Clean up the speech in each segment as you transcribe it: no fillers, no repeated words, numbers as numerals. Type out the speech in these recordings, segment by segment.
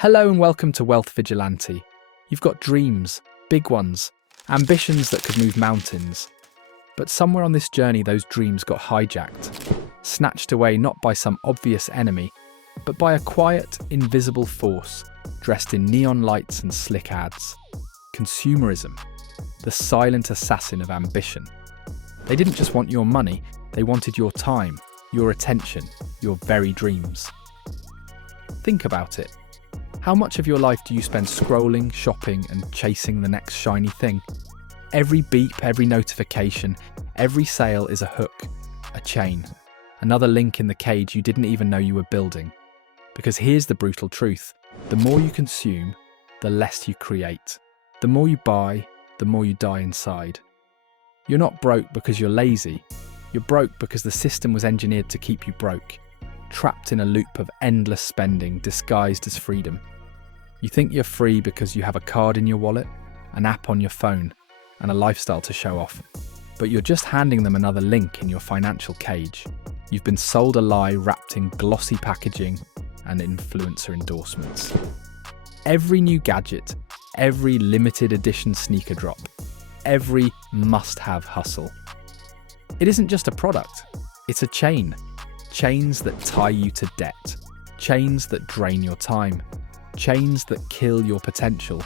Hello and welcome to Wealth Vigilante. You've got dreams, big ones, ambitions that could move mountains. But somewhere on this journey, those dreams got hijacked, snatched away not by some obvious enemy, but by a quiet, invisible force dressed in neon lights and slick ads. Consumerism, the silent assassin of ambition. They didn't just want your money, they wanted your time, your attention, your very dreams. Think about it. How much of your life do you spend scrolling, shopping, and chasing the next shiny thing? Every beep, every notification, every sale is a hook, a chain, another link in the cage you didn't even know you were building. Because here's the brutal truth. The more you consume, the less you create. The more you buy, the more you die inside. You're not broke because you're lazy. You're broke because the system was engineered to keep you broke, trapped in a loop of endless spending disguised as freedom. You think you're free because you have a card in your wallet, an app on your phone, and a lifestyle to show off. But you're just handing them another link in your financial cage. You've been sold a lie wrapped in glossy packaging and influencer endorsements. Every new gadget, every limited edition sneaker drop, every must-have hustle. It isn't just a product, it's a chain. Chains that tie you to debt, chains that drain your time, chains that kill your potential.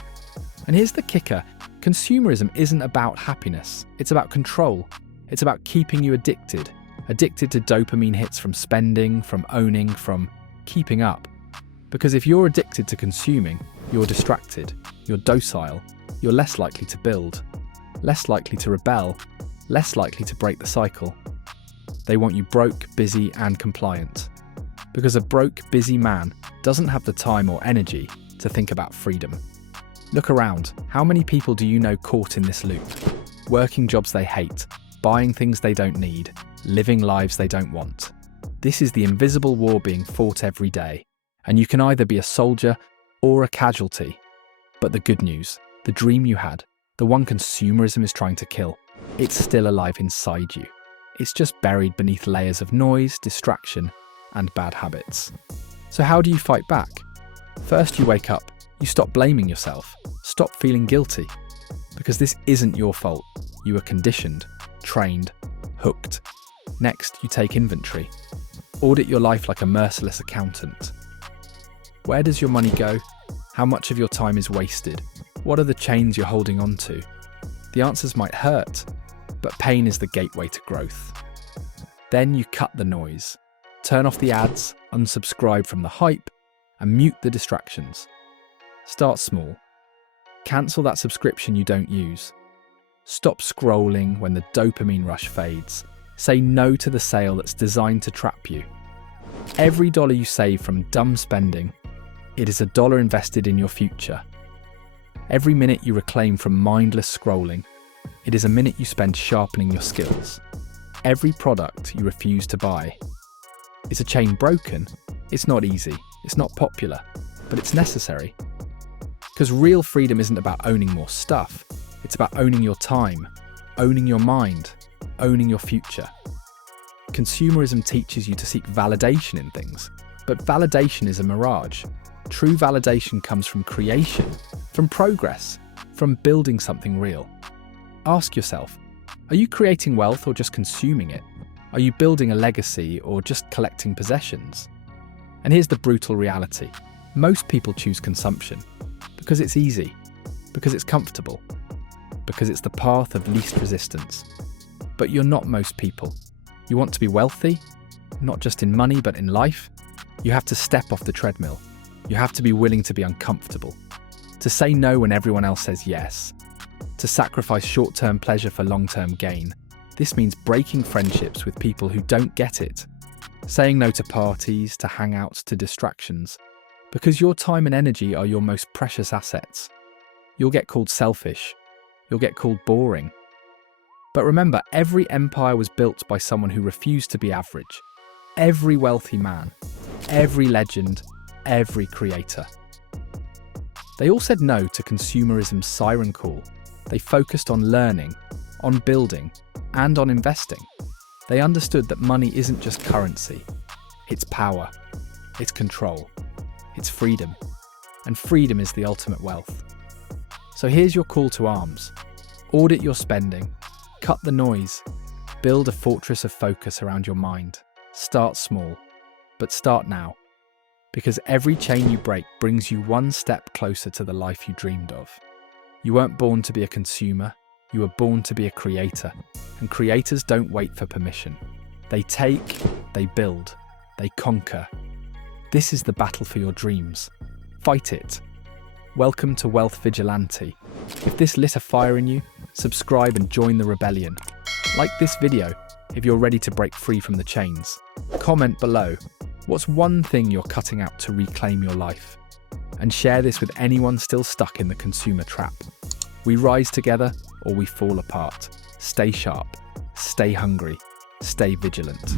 And here's the kicker, consumerism isn't about happiness, it's about control. It's about keeping you addicted to dopamine hits from spending, from owning, from keeping up. Because if you're addicted to consuming, you're distracted, you're docile, you're less likely to build, less likely to rebel, less likely to break the cycle. They want you broke, busy, and compliant. Because a broke, busy man doesn't have the time or energy to think about freedom. Look around. How many people do you know caught in this loop? Working jobs they hate, buying things they don't need, living lives they don't want. This is the invisible war being fought every day. And you can either be a soldier or a casualty. But the good news, the dream you had, the one consumerism is trying to kill, it's still alive inside you. It's just buried beneath layers of noise, distraction, and bad habits. So how do you fight back? First, you wake up. You stop blaming yourself. Stop feeling guilty. Because this isn't your fault. You were conditioned, trained, hooked. Next, you take inventory. Audit your life like a merciless accountant. Where does your money go? How much of your time is wasted? What are the chains you're holding on to? The answers might hurt, but pain is the gateway to growth. Then you cut the noise. Turn off the ads, unsubscribe from the hype, and mute the distractions. Start small. Cancel that subscription you don't use. Stop scrolling when the dopamine rush fades. Say no to the sale that's designed to trap you. Every dollar you save from dumb spending, it is a dollar invested in your future. Every minute you reclaim from mindless scrolling, it is a minute you spend sharpening your skills. Every product you refuse to buy. Is a chain broken? It's not easy, it's not popular, but it's necessary. Because real freedom isn't about owning more stuff, it's about owning your time, owning your mind, owning your future. Consumerism teaches you to seek validation in things, but validation is a mirage. True validation comes from creation, from progress, from building something real. Ask yourself, are you creating wealth or just consuming it? Are you building a legacy or just collecting possessions? And here's the brutal reality. Most people choose consumption because it's easy, because it's comfortable, because it's the path of least resistance. But you're not most people. You want to be wealthy, not just in money but in life. You have to step off the treadmill. You have to be willing to be uncomfortable, to say no when everyone else says yes, to sacrifice short-term pleasure for long-term gain. This means breaking friendships with people who don't get it, saying no to parties, to hangouts, to distractions, because your time and energy are your most precious assets. You'll get called selfish, you'll get called boring. But remember, every empire was built by someone who refused to be average. Every wealthy man, every legend, every creator. They all said no to consumerism's siren call. They focused on learning, on building, and on investing. They understood that money isn't just currency. It's power, it's control, it's freedom. and freedom is the ultimate wealth. So here's your call to arms. Audit your spending, cut the noise, build a fortress of focus around your mind. Start small, but start now. Because every chain you break brings you one step closer to the life you dreamed of. You weren't born to be a consumer, you were born to be a creator. And creators don't wait for permission. They take, they build, they conquer. This is the battle for your dreams. Fight it. Welcome to Wealth Vigilante. If this lit a fire in you, subscribe and join the rebellion. Like this video if you're ready to break free from the chains. Comment below, what's one thing you're cutting out to reclaim your life? And share this with anyone still stuck in the consumer trap. We rise together or we fall apart. Stay sharp, stay hungry, stay vigilant.